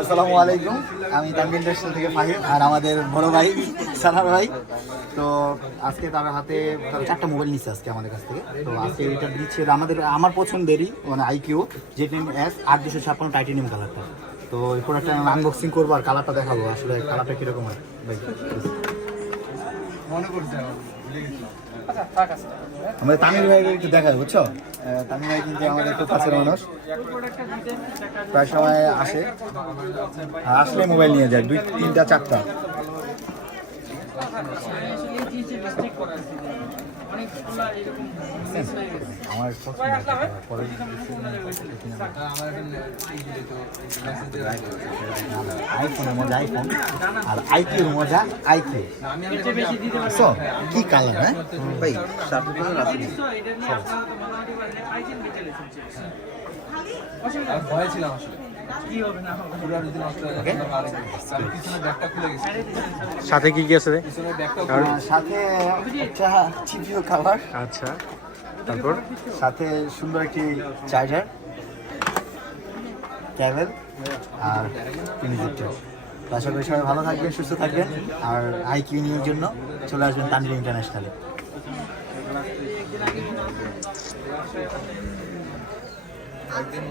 আসসালামু আলাইকুম। আমি তানভীর ইন্ডাস্ট্রি থেকে ফাহিম আর আমাদের বড় ভাই সানার ভাই। তো আজকে তার হাতে তারা চারটা মোবাইল নিচ্ছে আজকে আমাদের কাছ থেকে। তো আজকে এটা দিচ্ছে আমাদের আমার পছন্দেরই মানে আইকিউ জেটিন এস আট দুশো ছাপ্পান্ন টাইটেনিয়াম কালারটা তো এই প্রোডাক্টটা আমি আনবক্সিং করব আর কালারটা দেখাবো আসলে কালারটা কীরকম হয়? ভাই আমাদের তামিল ভাইকে একটু দেখায় বুঝছ তামিল ভাই কিন্তু আমাদের একটু কাছের মানুষ প্রায় সময় আসে আসলে মোবাইল নিয়ে যায় দুই তিনটা চারটা আমার পরে আইফোনের মজা আইফোন আর আইকিউর মজা আইকিউ সো কি কালার হ্যাঁ? ভাই সাত কালার আছে ভয় ছিলাম আসলে। সাথে কি কি আছে সাথে একটা চিপিও কাভার আচ্ছা। তারপর সাথে সুন্দর একটি চার্জার, ক্যাবেল আর ইনজেক্টর করি সবাই ভালো থাকবেন, সুস্থ থাকবেন আর আই কিউ নিউর জন্য চলে আসবেন তানভীর ইন্টারন্যাশনালে একদিন